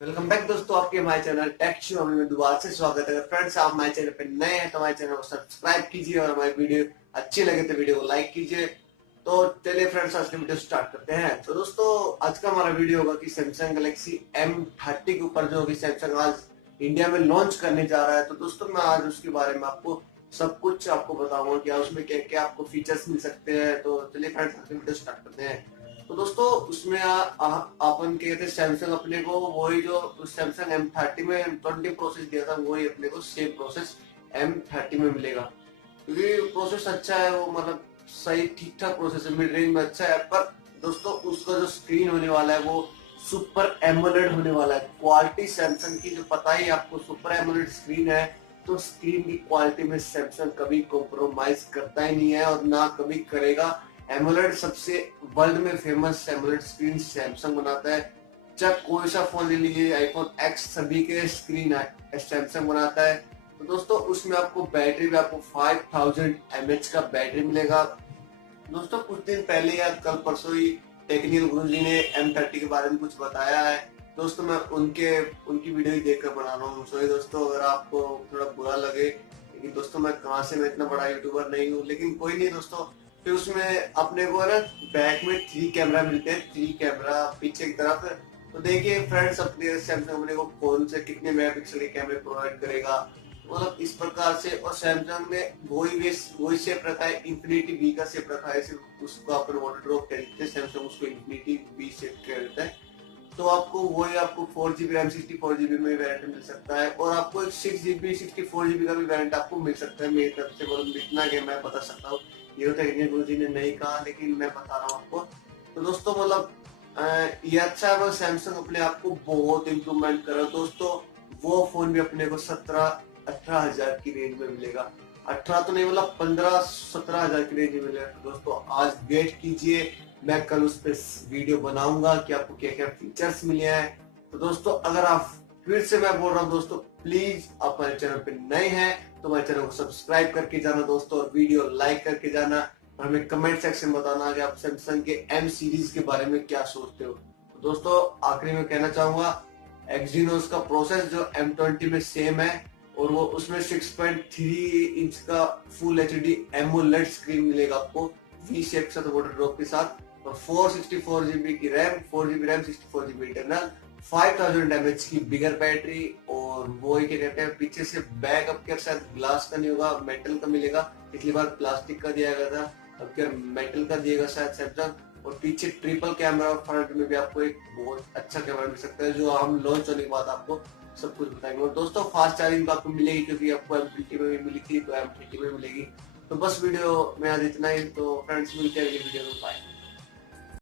Welcome back दोस्तों, आपके हमारे चैनल टेक.or में दोबारा से स्वागत है। फ्रेंड्स, आप हमारे चैनल पे नए हैं तो हमारे चैनल को सब्सक्राइब कीजिए और हमारी वीडियो अच्छी लगे तो वीडियो को लाइक कीजिए। तो चलिए फ्रेंड्स, आज की वीडियो स्टार्ट करते हैं। तो दोस्तों, आज का हमारा वीडियो होगा कि सैमसंग गैलेक्सी M30 के ऊपर जो भी सैमसंग आज इंडिया में लॉन्च करने जा रहा है। तो दोस्तों, मैं आज उसके बारे में आपको सब कुछ आपको बताऊंगा कि उसमें क्या क्या आपको फीचर्स मिल सकते हैं। तो चलिए फ्रेंड्स, आज की वीडियो स्टार्ट करते हैं। तो दोस्तों, उसमें अपन कहते हैं सैमसंग अपने को वही जो सैमसंग M30 में M20 प्रोसेस दिया था, वही अपने को सेम प्रोसेस M30 में मिलेगा। क्योंकि प्रोसेस अच्छा है, वो मतलब सही ठीक ठाक प्रोसेस है, मिड रेंज में अच्छा है। पर दोस्तों, उसका जो स्क्रीन होने वाला है वो सुपर एमोलेड होने वाला है। क्वालिटी सैमसंग की जो पता ही आपको, सुपर एमोलेड स्क्रीन है तो स्क्रीन की क्वालिटी में सैमसंग कभी कॉम्प्रोमाइज करता ही नहीं है और ना कभी करेगा। एमोलेड सबसे वर्ल्ड में फेमस एमोलेड स्क्रीन सैमसंग बनाता है। चाहे कोई सा फोन ले लीजिए, आईफोन एक्स सभी के स्क्रीन सैमसंग बनाता है। तो दोस्तों, उसमें आपको बैटरी भी आपको 5000 mAh का बैटरी मिलेगा। दोस्तों, कुछ दिन पहले या कल परसों ही टेक्निकल गुरुजी ने M30 के बारे में कुछ बताया है। दोस्तों, मैं उनकी वीडियो ही देखकर बना रहा हूँ। सॉरी दोस्तों, अगर आपको थोड़ा बुरा लगे, लेकिन दोस्तों मैं कहाँ से, मैं इतना बड़ा यूट्यूबर नहीं हूँ, लेकिन कोई नहीं दोस्तों। फिर उसमें अपने को ना बैक में 3 कैमरा मिलते हैं, 3 कैमरा पीछे की तरफ। तो देखिए फ्रेंड्स, अपने सैमसंग अपने को कौन से कितने मेगापिक्सल के कैमरे प्रोवाइड करेगा, मतलब इस प्रकार से। और सैमसंग ने वही शेप रखा है, इंफिनिटी बी का शेप रखा है। सिर्फ उसको अपन वाटर ड्रॉप कहते हैं, सैमसंग उसको इंफिनिटी बी शेप कहता है। तो आपको वही आपको 4GB रैम 64GB में वेरिएंट मिल सकता है, और आपको एक 6GB 64GB का भी वेरिएंट आपको मिल सकता है। मेरी तरफ से मतलब इतना कि मैं बता सकता हूँ, ये टेक्निकल गुरुजी ने नहीं कहा, लेकिन मैं बता रहा हूँ आपको। तो दोस्तों, मतलब ये अच्छा है, सैमसंग अपने आप को बहुत इम्प्रूवमेंट कर रहा है। दोस्तों, वो फोन भी अपने को 17-18 हजार की रेंज में मिलेगा। 18 तो नहीं, मतलब 15-17 हजार की रेंज में मिलेगा। तो दोस्तों, आज वेट कीजिए, मैं कल उस पर वीडियो बनाऊंगा कि आपको क्या क्या फीचर्स मिले हैं। तो दोस्तों, अगर आप फिर से मैं बोल रहा हूँ दोस्तों, प्लीज आप हमारे चैनल पे नए हैं तो हमारे चैनल को सब्सक्राइब करके जाना दोस्तों, और वीडियो लाइक करके जाना, और हमें कमेंट सेक्शन में बताना कि आप सैमसंग के M सीरीज के बारे में क्या सोचते हो। तो दोस्तों, आखिरी में कहना चाहूंगा, एक्जीनोस का प्रोसेस जो M20 में सेम है, और वो उसमें 6.3 इंच का फुल HD एमोलेड स्क्रीन मिलेगा आपको, वी शेप के साथ, वाटर ड्रॉप के साथ। और 464GB की RAM, 4GB RAM, 64GB internal, 5000 mAh की बिगर बैटरी। और वो ही क्या कहते हैं, पीछे से बैकअप के शायद ग्लास का नहीं होगा, मेटल का मिलेगा। पिछली बार प्लास्टिक का दिया गया था, अब क्या मेटल का दिएगा शायद सैमसंग। और पीछे ट्रिपल कैमरा, फ्रंट में भी आपको एक बहुत अच्छा कैमरा मिल सकता है, जो हम लॉन्च होने के बाद आपको सब कुछ बताएंगे। और दोस्तों, फास्ट चार्जिंग तो आपको मिलेगी, क्योंकि आपको M50 में भी मिली थी तो M30 में मिलेगी। तो बस वीडियो में आज इतना ही। तो फ्रेंड्स, मिलते हैं अगली वीडियो में, बाय।